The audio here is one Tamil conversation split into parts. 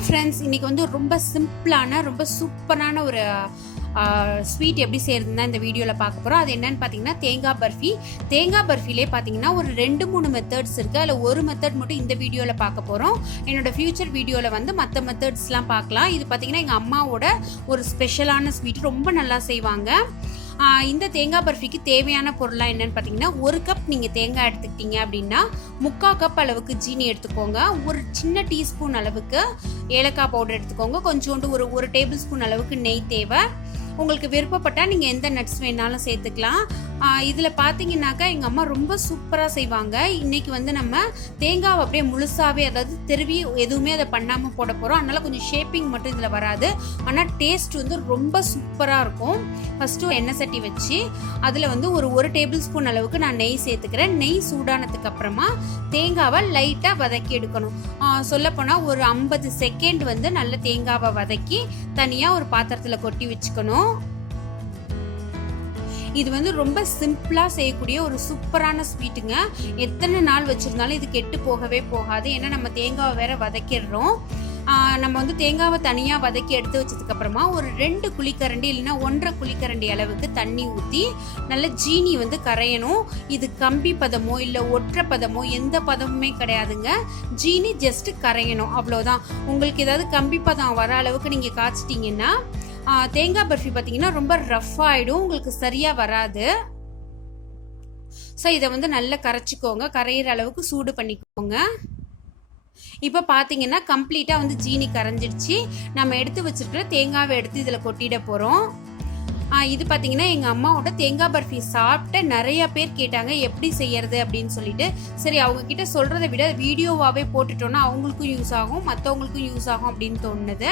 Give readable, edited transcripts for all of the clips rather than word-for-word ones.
ஹாய் ஃப்ரெண்ட்ஸ், இன்றைக்கி வந்து ரொம்ப சிம்பிளான ரொம்ப சூப்பரான ஒரு ஸ்வீட் எப்படி செய்யறதுன்னு இந்த வீடியோவில் பார்க்க போகிறோம். அது என்னன்னு பார்த்தீங்கன்னா தேங்காய் பர்ஃபி. தேங்காய் பர்ஃபிலே பார்த்தீங்கன்னா ஒரு 2-3 மெத்தட்ஸ் இருக்குது. அதில் ஒரு மெத்தட் மட்டும் இந்த வீடியோவில் பார்க்க போகிறோம். என்னோடய ஃப்யூச்சர் வீடியோவில் வந்து மற்ற மெத்தட்ஸ்லாம் பார்க்கலாம். இது பார்த்தீங்கன்னா எங்கள் அம்மாவோட ஒரு ஸ்பெஷலான ஸ்வீட், ரொம்ப நல்லா செய்வாங்க. இந்த தேங்காய் பர்ஃபிக்கு தேவையான பொருளாக என்னென்னு பார்த்தீங்கன்னா, 1 கப் நீங்கள் தேங்காய் எடுத்துக்கிட்டீங்க அப்படின்னா 3/4 கப் அளவுக்கு ஜீனி எடுத்துக்கோங்க. ஒரு சின்ன டீஸ்பூன் அளவுக்கு ஏலக்காய் பவுடர் எடுத்துக்கோங்க. கொஞ்சோண்டு ஒரு டேபிள் ஸ்பூன் அளவுக்கு நெய் தேவை. உங்களுக்கு விருப்பப்பட்டால் நீங்கள் எந்த நட்ஸ் வேணாலும் சேர்த்துக்கலாம். இதில் பார்த்தீங்கன்னாக்கா எங்கள் அம்மா ரொம்ப சூப்பராக செய்வாங்க. இன்றைக்கி வந்து நம்ம தேங்காவை அப்படியே முழுசாகவே, அதாவது திருவி எதுவுமே அதை பண்ணாமல் போட போகிறோம். அதனால் கொஞ்சம் ஷேப்பிங் மட்டும் இதில் வராது, ஆனால் டேஸ்ட் வந்து ரொம்ப சூப்பராக இருக்கும். ஃபஸ்ட்டு எண்ணெய் சட்டி வச்சு அதில் வந்து ஒரு டேபிள் ஸ்பூன் அளவுக்கு நான் நெய் சேர்த்துக்கிறேன். நெய் சூடானதுக்கு அப்புறமா தேங்காவை லைட்டாக வதக்கி எடுக்கணும். சொல்லப்போனால் ஒரு 50 செகண்ட் வந்து நல்ல தேங்காவை வதக்கி தனியாக ஒரு பாத்திரத்தில் கொட்டி வச்சுக்கணும். இது வந்து ரொம்ப சிம்பிளாக செய்யக்கூடிய ஒரு சூப்பரான ஸ்வீட்டுங்க. எத்தனை நாள் வச்சுருந்தாலும் இது கெட்டு போகவே போகாது. ஏன்னா நம்ம தேங்காவை வேற வதக்கிடுறோம். நம்ம வந்து தேங்காவை தனியாக வதக்கி எடுத்து வச்சதுக்கப்புறமா ஒரு 2 குழிக்கரண்டி இல்லைன்னா 1.5 குழிக்கரண்டி அளவுக்கு தண்ணி ஊற்றி நல்ல ஜீனி வந்து கரையணும். இது கம்பி பதமோ இல்லை ஒற்றை பதமோ எந்த பதமுமே கிடையாதுங்க. ஜீனி ஜஸ்ட் கரையணும், அவ்வளோதான். உங்களுக்கு ஏதாவது கம்பி பதம் வர அளவுக்கு நீங்கள் காய்ச்சிட்டிங்கன்னா தேங்காய் பர்ஃபி பார்த்தீங்கன்னா ரொம்ப ரஃப் ஆகிடும், உங்களுக்கு சரியாக வராது. ஸோ இதை வந்து நல்லா கரைச்சிக்கோங்க, கரையிற அளவுக்கு சூடு பண்ணிக்கோங்க. இப்போ பார்த்தீங்கன்னா கம்ப்ளீட்டாக வந்து ஜீனி கரைஞ்சிடுச்சு. நம்ம எடுத்து வச்சுருக்கிற தேங்காவை எடுத்து இதில் கொட்டிட போகிறோம். இது பார்த்தீங்கன்னா எங்கள் அம்மாவோட தேங்காய் பர்ஃபி சாப்பிட்டு நிறையா பேர் கேட்டாங்க எப்படி செய்யறது அப்படின்னு சொல்லிட்டு. சரி, அவங்கக்கிட்ட சொல்கிறத விட வீடியோவாகவே போட்டுட்டோன்னா அவங்களுக்கும் யூஸ் ஆகும், மற்றவங்களுக்கும் யூஸ் ஆகும் அப்படின்னு தோணுது.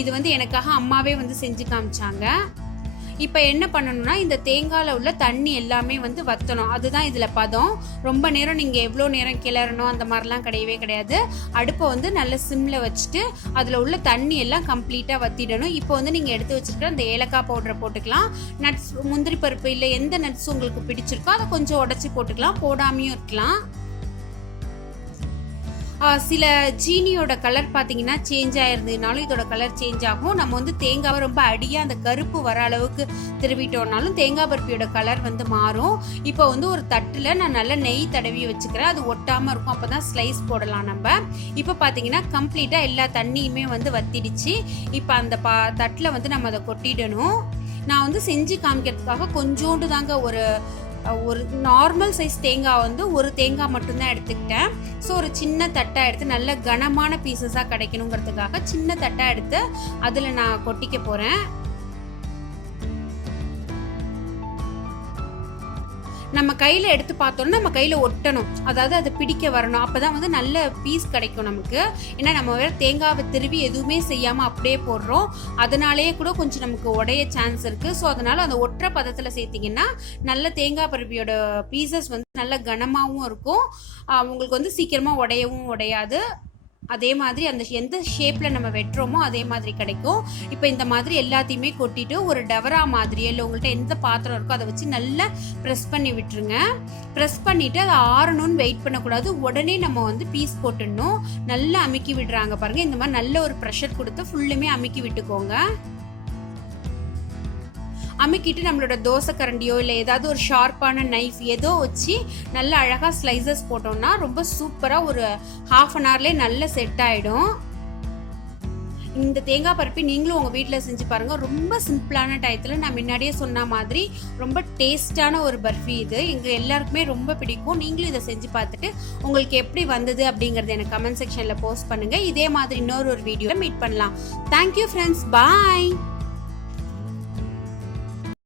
இது வந்து எனக்காக அம்மாவே வந்து செஞ்சு காமிச்சாங்க. இப்போ என்ன பண்ணணும்னா, இந்த தேங்காயில் உள்ள தண்ணி எல்லாமே வந்து வற்றணும். அதுதான் இதில் பதம். ரொம்ப நேரம் நீங்கள் எவ்வளோ நேரம் கிளறணும் அந்த மாதிரிலாம் கிடையவே கிடையாது. அடுப்பை வந்து நல்ல சிம்மில் வச்சுட்டு அதில் உள்ள தண்ணி எல்லாம் கம்ப்ளீட்டாக வற்றிடணும். இப்போ வந்து நீங்கள் எடுத்து வச்சுருக்கிற அந்த ஏலக்காய் பவுடரை போட்டுக்கலாம். நட்ஸ், முந்திரி பருப்பு இல்லை எந்த நட்ஸ் உங்களுக்கு பிடிச்சிருக்கோ அதை கொஞ்சம் உடச்சி போட்டுக்கலாம், போடாமையும் இருக்கலாம். சில ஜீனியோட கலர் பார்த்தீங்கன்னா சேஞ்ச் ஆயிருந்ததுனாலும் இதோட கலர் சேஞ்ச் ஆகும். நம்ம வந்து தேங்காவை ரொம்ப அடியாக அந்த கருப்பு வர அளவுக்கு திருவிட்டோம்னாலும் தேங்காய் பர்ஃபியோட கலர் வந்து மாறும். இப்போ வந்து ஒரு தட்டில் நான் நல்லா நெய் தடவி வச்சுக்கிறேன், அது ஒட்டாமல் இருக்கும். அப்போ தான் ஸ்லைஸ் போடலாம் நம்ம. இப்போ பார்த்தீங்கன்னா கம்ப்ளீட்டாக எல்லா தண்ணியுமே வந்து வத்திடுச்சு. இப்போ அந்த தட்டில் வந்து நம்ம அதை கொட்டிடணும். நான் வந்து செஞ்சு காமிக்கிறதுக்காக கொஞ்சோண்டு தாங்க ஒரு நார்மல் சைஸ் தேங்காய் வந்து ஒரு தேங்காய் மட்டும்தான் எடுத்துக்கிட்டேன். ஸோ ஒரு சின்ன தட்டாக எடுத்து நல்ல கனமான பீசஸாக கிடைக்கணுங்கிறதுக்காக சின்ன தட்டாக எடுத்து அதில் நான் கொட்டிக்க போகிறேன். நம்ம கையில் எடுத்து பார்த்தோன்னா நம்ம கையில் ஒட்டணும், அதாவது அதை பிடிக்க வரணும். அப்போ தான் வந்து நல்ல பீஸ் கிடைக்கும் நமக்கு. ஏன்னா நம்ம வேறு தேங்காவை திருவி எதுவுமே செய்யாமல் அப்படியே போடுறோம், அதனாலேயே கூட கொஞ்சம் நமக்கு உடைய சான்ஸ் இருக்குது. ஸோ அதனால் அந்த ஒற்றை பதத்தில் சேர்த்திங்கன்னா நல்ல தேங்காய் பருப்பியோட பீசஸ் வந்து நல்ல கனமாகவும் இருக்கும். உங்களுக்கு வந்து சீக்கிரமாக உடையவும் உடையாது. அதே மாதிரி அந்த எந்த ஷேப்பில் நம்ம வெட்டுறோமோ அதே மாதிரி கிடைக்கும். இப்போ இந்த மாதிரி எல்லாத்தையுமே கொட்டிட்டு ஒரு டவரா மாதிரியோ இல்லை உங்கள்கிட்ட எந்த பாத்திரம் இருக்கோ அதை வச்சு நல்லா ப்ரெஸ் பண்ணி விட்டுருங்க. ப்ரெஸ் பண்ணிவிட்டு அதை ஆறணும்னு வெயிட் பண்ணக்கூடாது, உடனே நம்ம வந்து பீஸ் போட்டுடணும். நல்லா அமுக்கி விடுறாங்க பாருங்கள். இந்த மாதிரி நல்ல ஒரு ப்ரெஷர் கொடுத்து ஃபுல்லுமே அமுக்கி விட்டுக்கோங்க. அமுக்கிட்டு நம்மளோட தோசை கரண்டியோ இல்லை ஏதாவது ஒரு ஷார்ப்பான நைஃப் ஏதோ வச்சு நல்ல அழகாக ஸ்லைசஸ் போட்டோம்னா ரொம்ப சூப்பராக ஒரு 1/2 அன் ஹவர்லேயே நல்ல செட் ஆகிடும். இந்த தேங்காய் பருப்பி நீங்களும் உங்கள் வீட்டில் செஞ்சு பாருங்கள். ரொம்ப சிம்பிளான டயத்தில் நான் முன்னாடியே சொன்ன மாதிரி ரொம்ப டேஸ்டான ஒரு பர்ஃபி இது. எங்கள் எல்லாருக்குமே ரொம்ப பிடிக்கும். நீங்களும் இதை செஞ்சு பார்த்துட்டு உங்களுக்கு எப்படி வந்தது அப்படிங்கிறது எனக்கு கமெண்ட் செக்ஷனில் போஸ்ட் பண்ணுங்கள். இதே மாதிரி இன்னொரு வீடியோவில் மீட் பண்ணலாம். தேங்க்யூ ஃப்ரெண்ட்ஸ், பாய்.